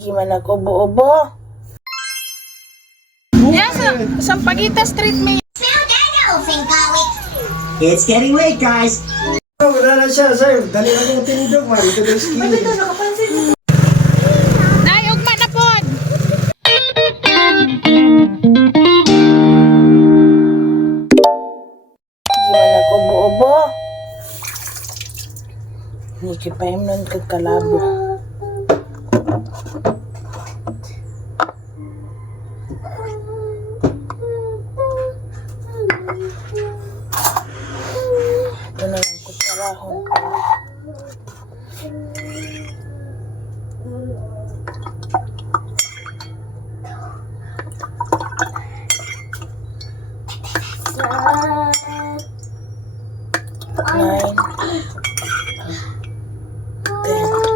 Gimana ko ubo-ubo? Yes, Sampaguita Street may. It's getting late, guys. Wala na siya, sir. Dali na kong tinidog, man. Ito na ski. Nay, ugma na pod. Gimana ko ubo-ubo? Nikipayam nun kagkalabo. Ito na lang kutsarahon ko. Nine. 10.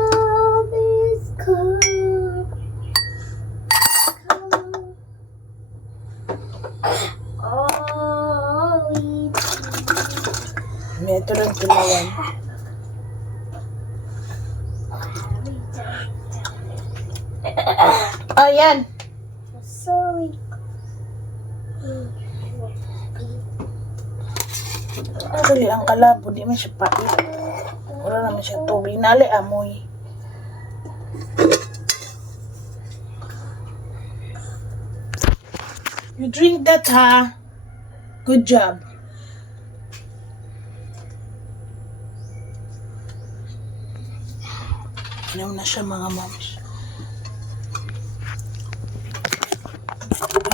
Ito lang tulawan. Oh, yan. Sorry. Actually, ang kalabo, di man siya pait. Wala naman siya tubig. Nali, amoy. You drink that, ha? Good job. Inom na siya, mga moms.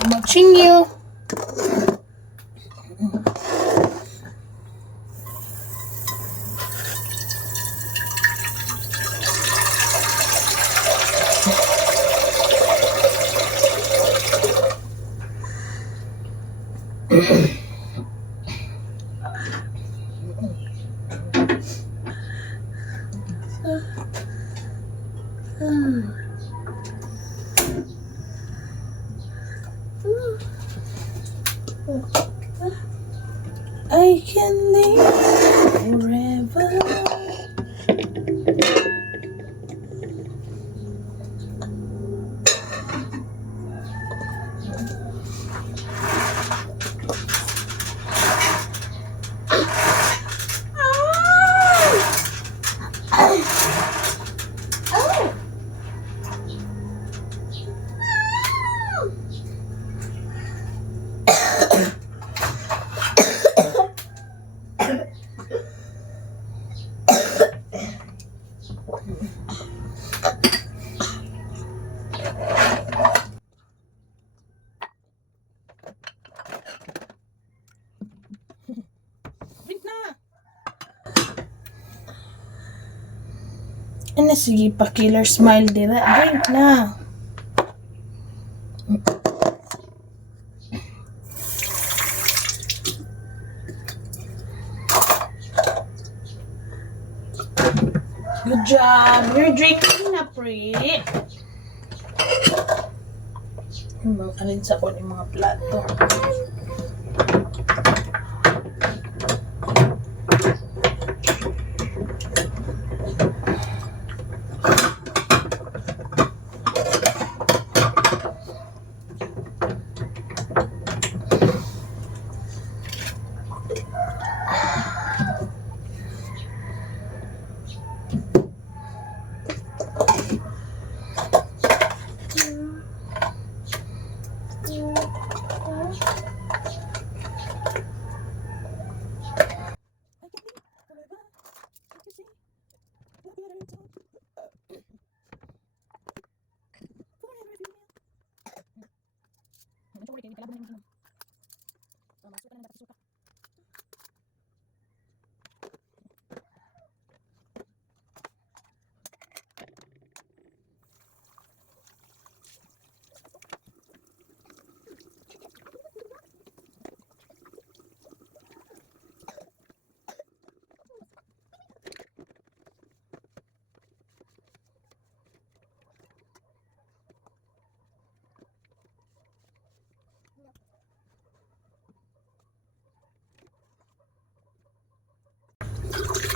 I'm watching you. I can live forever. Wait na. Ano, sige pa, killer smile dira. Drink na. Good job. You're drinking na, pre. Alin sa ko yung mga plato.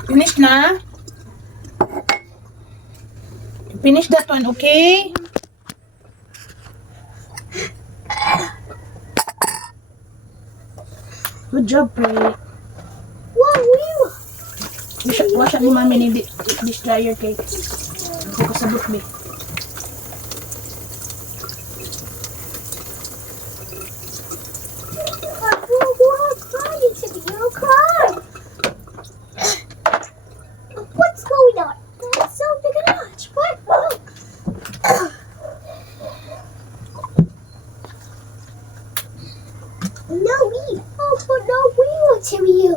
Finish na? Finish that one, okay? Good job, pre. Wow, wheel. Washa ni mami ni dish dryer cake. Hindi ko sabot, be. What's going on? That's so big a notch. What? No wheel. Oh, but no wheel to you.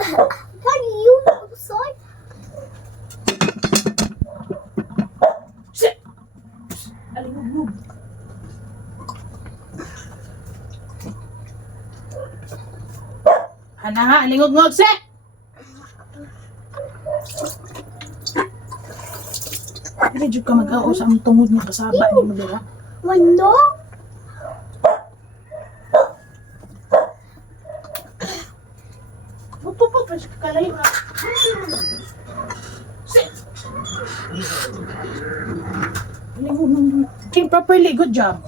How do you know, son? Sit! Alingog-ngog. Hana ha, alingog-ngog, sit! Hindi jud ka mag-ao sa among tungod nga kasaba ni mo dira. Wano? Butupot pa siya kakalayo ha. Sit! Alingog-ngog. Okay, properly, good job.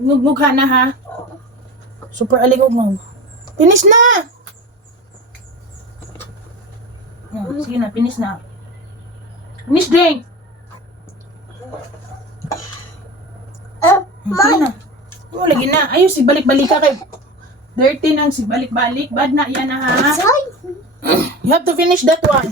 Ngug-ngug na ha. Super alingog-ngog. Finish na! Sige na, finish na. Finish drink! Sige na. Oh, lagi na. Ayos, si balik-balik ka kay. Dirty nang si balik-balik. Bad na yan na ha. Son? You have to finish that one.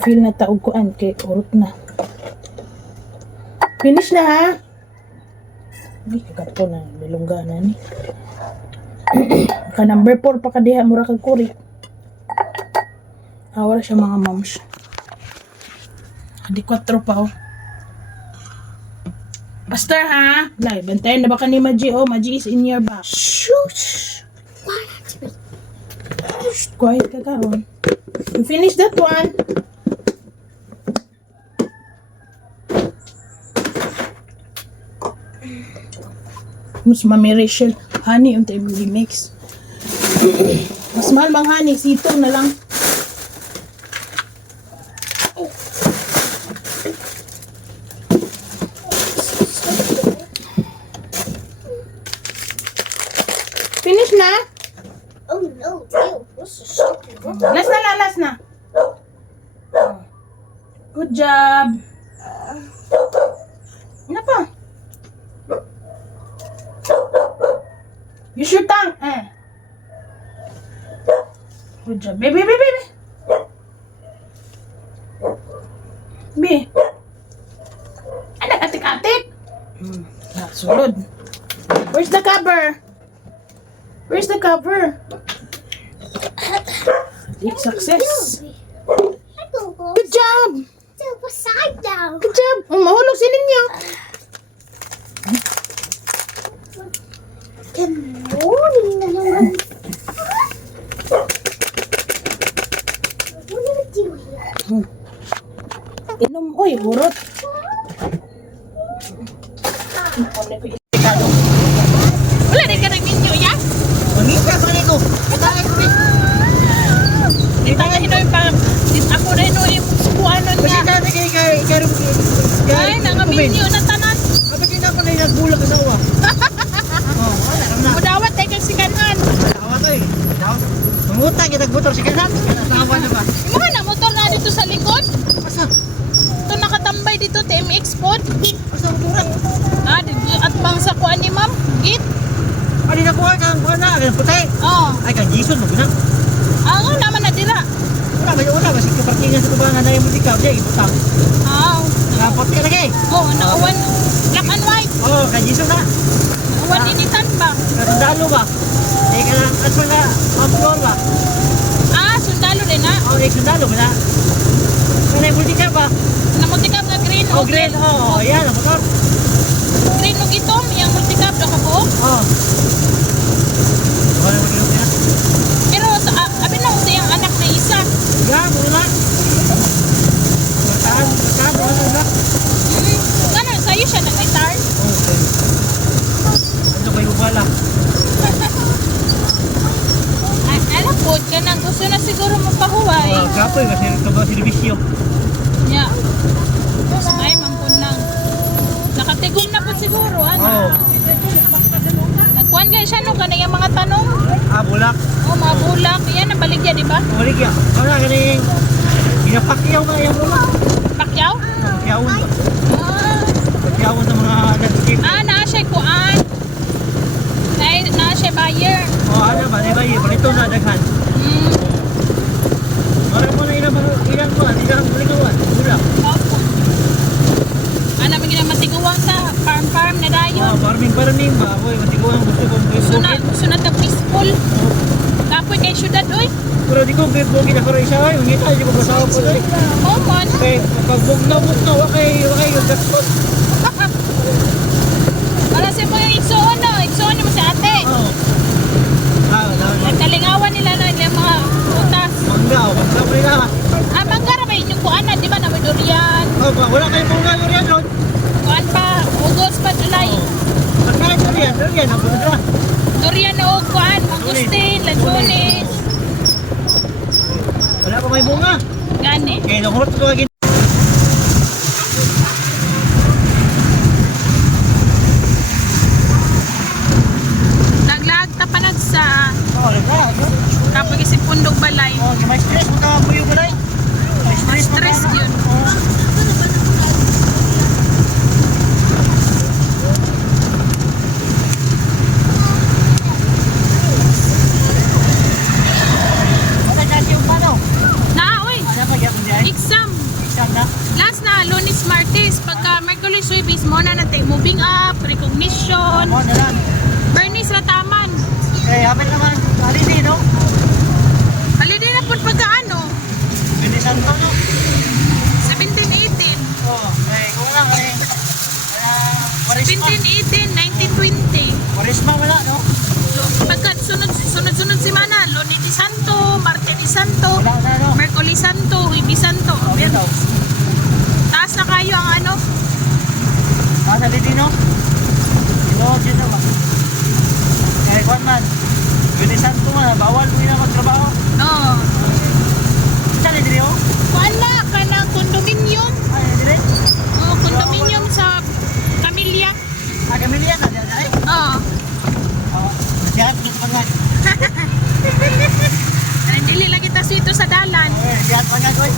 Feel na taog ko an kay urot na. Finish na ha. Hindi kagat po na bilungga na ni. Ka number 4 pa ka diha mura kag kuri. Wala siya mga moms. Di 4 pa oh. Basta ha. Lai, bantayan na ba ka ni Maji? Oh, Maji is in your back. Shush. Shh, quiet ka karon. You finish that one. Mas Mami Rachel, honey, unta yung mix. Mas mahal bang honey, sito na lang. Finish na? Oh no, ew. What's the stupid one? Last na. Good job. Ano pa? Use your tongue. Good job. Baby. Be. Anak, atik-atik. Sulod. Where's the cover? Success. Good job. Upside down. Good job. Mahulog si ninyo. Good morning. What are you doing? Inom. Uy, hurot. Wala rin ka nag-inyo, ya? Mangita pa rin ko. Di tayo hinoy pa. Ako na hinoy yung sukuanon niya. Ay, nangaminyo na tanan. Kapag ako na yung nagbulag na uwa. Oh, wala naman na. Mudawat tayo kang sikanhan. Tawa to eh. Mangutang yung nagbutor si Kasan. Tawa na ba? Yung mga na motor na dito sa likod. Asa? Ito nakatambay dito, TMX pod. Asa ang burak? Dito at pang sa kuan ni ma'am. Git. Ano na kuha kang buwan na? Ang puti. Oh. Jason mo guna. Ang naman na dira. Una ba si kapartingan sa tubangan na yung multikaw diya ibutang. Aw. Rapot ka lagi. Oh, nakawan. Black and white. Oh, kay Jason na. Nakawan initan ba? Sundalo ba? Eh ka lang at wala ang floor ba? Ah, sundalo din na. Oh, sundalo ba na? Kung yung multikaw ba? Namutikap nga green. Oh, green. Oh, yan ang motor. Green o itom. Yung multicap na kabuo. Oh. Wala mo na. Pero abi na sa yung anak na isa. Ya, muna. Bertahan, muna. Gano'n, sa'yo siya nag-retire? Okay. Ano kayo bubala? Alam po, ganang gusto na siguro mapahuway. Kapoy, kasi ito ba servisyo? Yeah. Ay, mampunang. Nakatigom na po siguro, ano? Oo. Nagkuhan kayo siya nung kanayang mga tanong. Bulak. O, mga bulak. Yan, ang baligya, di ba? Balik ya. Wala ka rin. Pinapakyaw na yung bulak. Pakyaw? Pakyawon ba? Ah, Pakyawon sa mga landscape. naa siya kuan. Naa siya buyer. Oh, ano ba? Diba yun? Palito na daghan. Hmm. Marang mo na ilang ko. Ilang malikawan. Bulak. Opo. Ano namin gina matiguang sa farm na dayon. Oh, farming ba? Uy, matiguan gusto kong bukid. Sunod na peaceful. Kapoy kay syudad, oy. Pero di ko bukid ako rin siya. Uy, ngita, di ko basawa po doy. Oh, man. Okay, pag bugnaw, wakay yung gaspot. Wala siya mga igsoon, no? Igsoon mo si ate. Oo. Wala. Nagkalingawan nila na yung mga utas. Mangga pa rin na. Ah, manggara ba inyong kuanan? Di ba na may durian? Oh, wala kayong mangga yan doon. Kuan pa, Ugos pa, July. Pagkain durian, ang buda. Durian na og kuan, Agustin, Lanzones. Wala pa may bunga. Gani. Kaya nakurot ko lagi. Naglag tapanag sa Oh, wala. kapag isip pundog balay. Oh, may stress mo ka buyo ba dai? May Stress yun. Wala na yung pano. Na, oy, Ano pa gyapon di ay? exam. Isang na. Last na, Lunes, Martes. Pagka Mercury, Suibis, mo na natin moving up, recognition. Mo na lang. Bernice Rataman. Kaya hapit naman holiday no. Haliday na po pagka ano, Binisan to no. 17-18. Oh, kung lang Warisma. 17-18, 19-20. Warisma wala no. So, pagka sunod-sunod semana, Lunes de Santo, Martes de Santo, Wala na no. Merkulis Santo, Huwebes Santo. Oh, yan daw. Taas na kayo ang ano, Kasa dito no. Dito ba? Kaya kwan man. Binisan to man, bawal mo na magtrabaho. no. Saan na dito? Kuan na, kanang kondominium. Ay, dire. Oh, kondominium sa Camilla. Agamilya na dyan ay. Oh. Oh, siya ito pa nga. Dili lagi ta sito sa dalan. Eh, siya pa nga koy.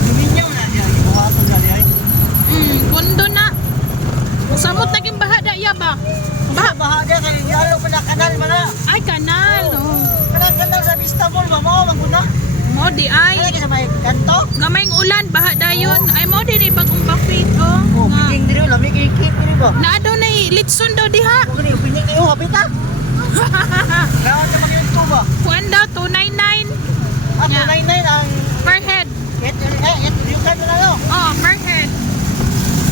Luminyo na diyan, ibuhaton na diyan. Kundo na. Samot naging baha daya ba? Baha dia kay yalo pala kanal man na. Ay, kanal. Oh. Kanal sa Istanbul ba mo maguna? Mo di ay. Kaya sa may kanto. Gamayng ulan, baha dayon. Ay mo din bagong bakit. Oh. Oh, Nga. piking diri lamig kay kit ni ba? Naa daw na litson daw diha. Kung ni piking kayo kapita. Kaya sa maging ko ba? Kuan daw 299 At Yeah. 99 ang per head. yung kan na no. Oh, per head.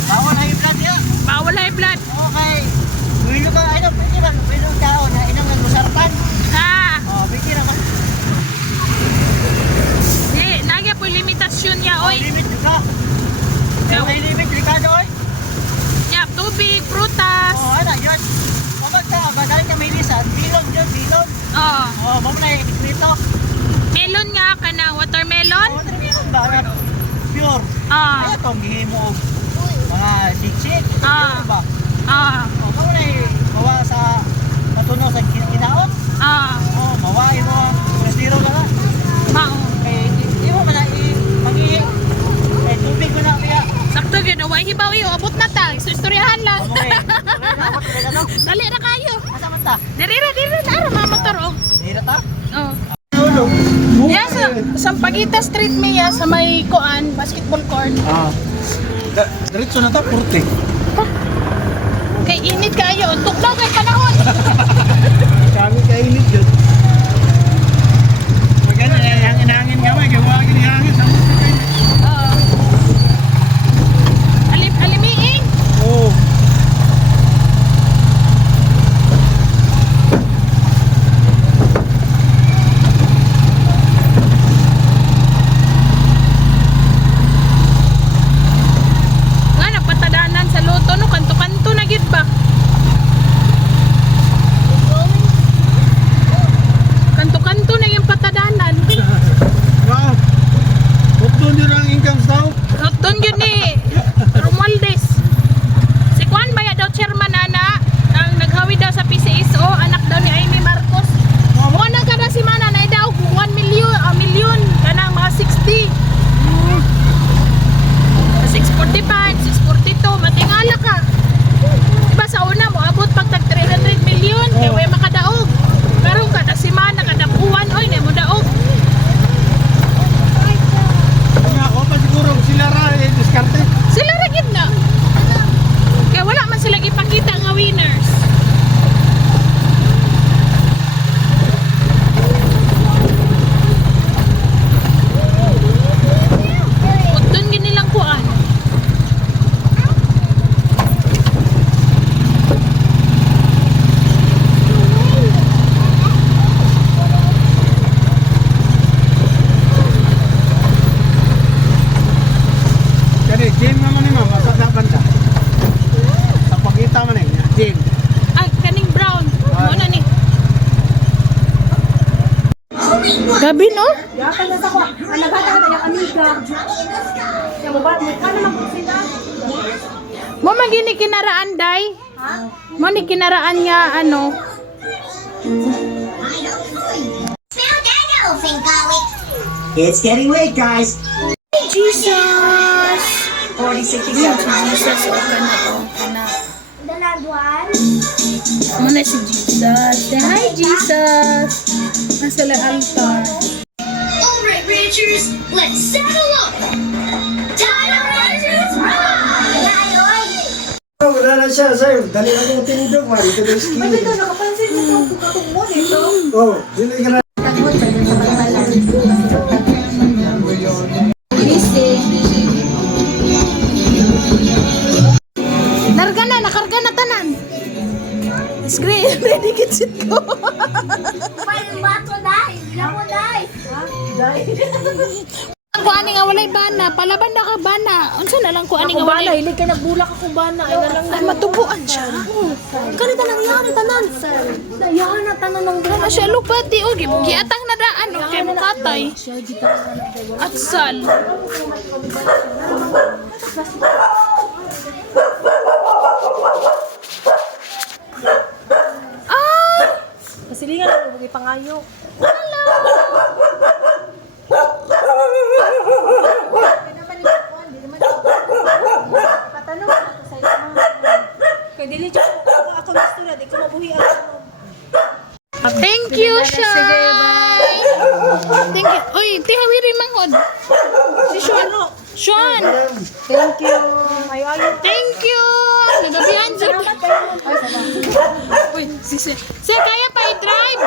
Bawal ay blood ya. Bawal high blood. Okay. Wilo ka ay no, pwede ba? Wilo tao na inang nagmusarpan. Ha. Oh, bigyan naman. Nagya po limitasyon niya, Oh, oy. limit ka. Kaya may limit, delikado oy. Ya, tubig, prutas. Oh, ano, yun. Kapag ka, bagaling ka may lisan, bilog yun, bilog. Oh, Oh, mamo na dito. melon nga ka na, watermelon. Oh, meron ba? Ano? Pure. Ah, Kaya itong hihimo og mga siksik. Ah. Pure ba? ah, Oh, mamo na mawa sa matunaw sa kinaot. ah, Oh, mawain mo ang restiro ka na. mao. Eh, di mo man na mag-ihi. Eh, tubig mo na kaya. Sakto gyud, way hibaw iyo, abot na ta. So istoryahan lang. Amo kay. Dapat ka ano? Dali na kayo. Asa man ta? Diri na ara mga motor oh. Dira ta? Oh. Tulog. Yeah, sa Pagita Street Mia sa may kuan basketball court. Diretso na ta, purte. Kay init kayo, tukdaw kay panahon. Kami kainit yun. Maganda hangin-hangin nga may gawagin hangin sa mundo kayo. Oo. Alimiing. Oo. Nga napatadanan sa loto no kanto-kanto na gid ba? Kanto-kanto na yung patadanan. Wow. Huwag doon ang income staff. Doon yun ni Romualdez. Si Juan Baya daw chairman ana ang naghawi daw sa PCSO, anak daw ni Amy Marcos. Mo na kada semana na daw 1 million kana mga 60. 645, 642, matingala ka. Diba sa una mo abot pag tag 300 million, kaya way makadaog. Pero kada semana, kada buwan, oy, na mo daog. Nga ako pa siguro sila ra diskarte. Sila ra gid na. Kaya wala man sila ipakita nga winners. Utton gid nilang kuan. Kani gym naman ni mama sa banda. Sa Pagita man eh, gym. Ay, kaning brown. Mo na ni. Gabi no? Yakan na sa ko. Naghatag na yung amiga. Yung ba, mukha naman po sila. Mo magini kinaraan day? Mo ni kinaraan nga ano? It's getting late, guys. Jesus. 4067. Jesus, kana ko. Kana. Dalaguan. Muna si Jesus. Say hi, Jesus. Nasa lang altar. Alright, Ranchers, let's settle up. Dino Ranchers, ride! Wala na siya, sa'yo. Dali ako tinidog, man. Ito yung skinny. Ito, nakapansin mo ito. Kakong mo dito. Oo, dili ka na. Narga na, nakarga na tanan. Screen, ready kitsit ko. Parang bato dahil. Lamo dahil. Ang kuani nga walay bana, palaban na ka bana. Unsa na lang kuani nga Ako bana, walay. hilig ka nagbulak akong bana. Ay, nalang Ay matubuan siya. Ganito lang yan, tanan. Yan na tanan ng Ano siya lupati o giatang na daan o kay mukatay. At sal. Ay! Kasilingan ako, huwag ipangayo. Patanong ako sa iyo. Kaya dili dyan ako mistura, di ko mabuhi ako. Thank you, Sean. Thank you. Uy, tihawiri manghod. Si Sean. Sean. Thank you. Ayo. Thank you. Nagabihan dyan. Uy, si kaya pa i-drive.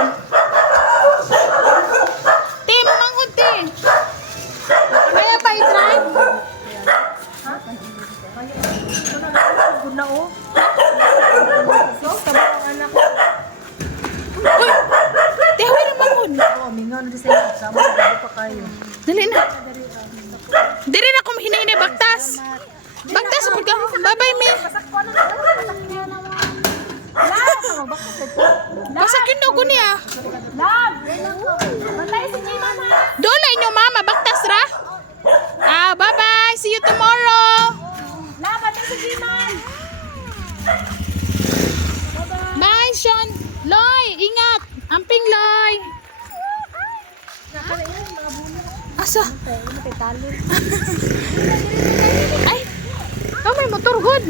Te, manghod te. Kaya pa i-drive. Good na oh. Sis, tama ang anak. Uy, tihawiri manghod. Oh, mingon di sa iyo. Sama, bago pa kayo. Dali na. Dili na kung hinahinay baktas. Baktas, pagka. Bye-bye, me. Pasakin daw ko niya. Dola inyo mama, baktas ra? Bye-bye. See you tomorrow. Bye, Sean. Loy, ingat. Amping, Loy. Asa? Ay, may motor good.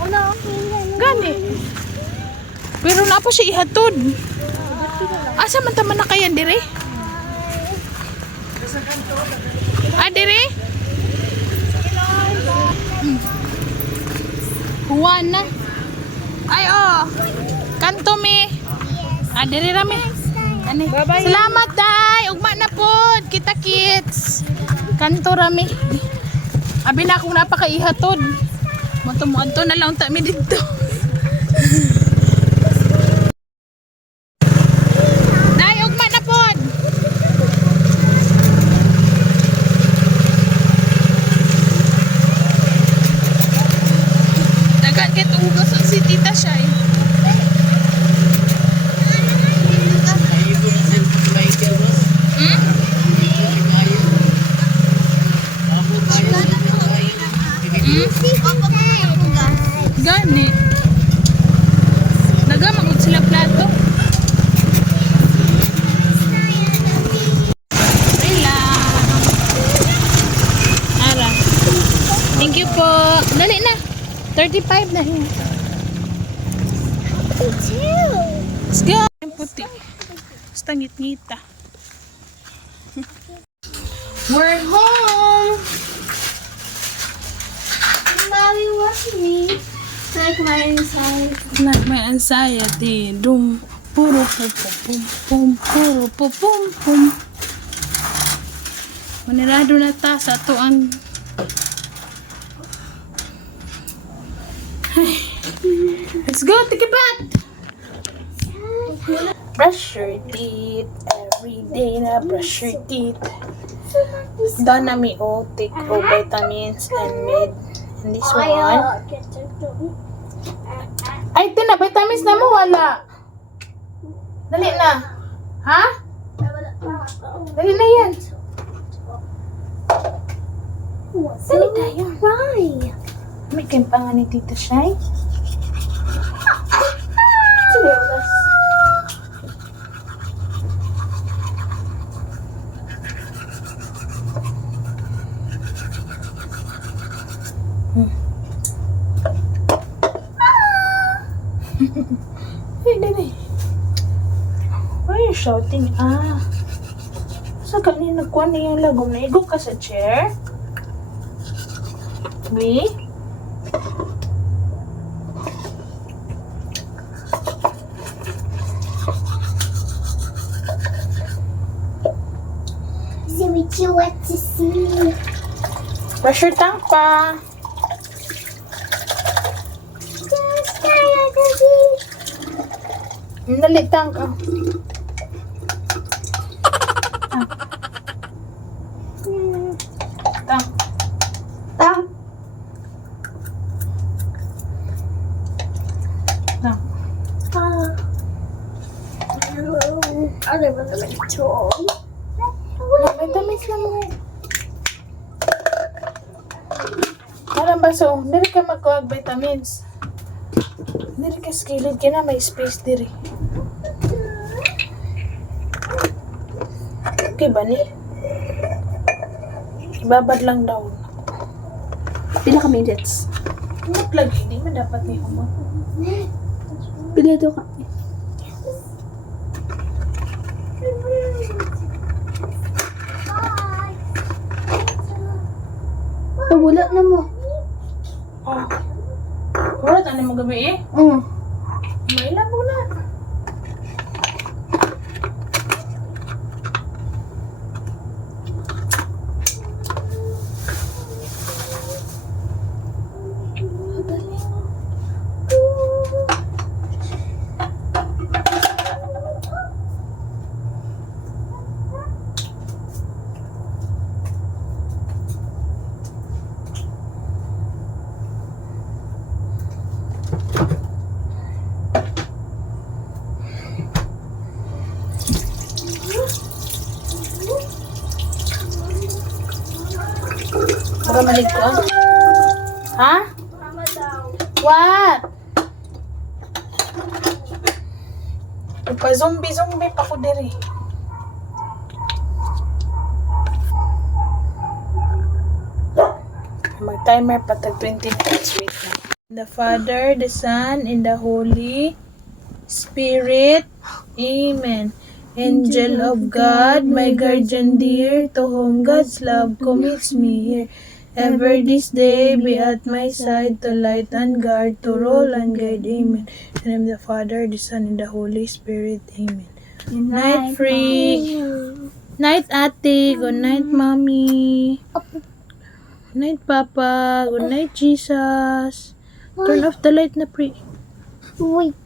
Oh no. gani. Pero na po siya ihatod. Asa man taman na kayan dire? Ah, dire? Juana. Ay, oh. Kanto mi. Ah, dire rami. Ani. Salamat, day. Ugma na pod. Kita kits. Kanto rami. Abi na akong napakaihatod. Mo na lang ta mi dito. Day, ugma na pod. Dagan kay tugos si Tita Shay. Gani. Nagamagod sila plato. Rila. Ara. Thank you po. Dali na. 35 na yun. Let's go. Ang puti. Basta ngit-ngita. We're home. Mommy, watch me. Like my inside. Like my anxiety. Dum. Puro pum pum pum. Puro pum pum pum. Manirado na ta sa tuan. Let's go, take a bath. Brush your teeth every day na brush your teeth. Doon na mi take vitamins and med. And this one. Ay, tina, vitamins na mo, wala. Dali na. Ha? Dali na yan. Dali tayo. Right. May kimpangan ni Tita Shay. Hey, Dali. Why are you shouting? Ah. Sa kanina nagkuhan na yung lagom. Naigo ka sa chair? We? See what you want to see. Brush your tongue pa. Dali, tongue ka. Tongue. Tang. Tongue. Ano ba naman ito? Vitamins na mo. Parang baso. Dili ka magkuhag vitamins. Dili ka skilled ka na. May space diri. Okay ba ni? Ibabad lang daw. Pila ka minutes? Humot lagi. Hindi mo dapat ni humot. Pila ito ka. Wala na mo. Oh. Wala tayo mo gabi eh. May ilan mo na. Baka malig ko. Ha? What? Pa-zombie pa ko diri. Mag-timer pa tag 20 minutes. Wait na. The Father, the Son, and the Holy Spirit. Amen. Angel of God, my guardian dear, to whom God's love commits me here. Ever this day be at my side, to light and guard, to rule and guide. Amen. In the name of the Father, the Son, and the Holy Spirit. Amen. Night free. Night ate. Good night, mommy. Good night, Papa. Good night, Jesus. Turn off the light na pre. Wait.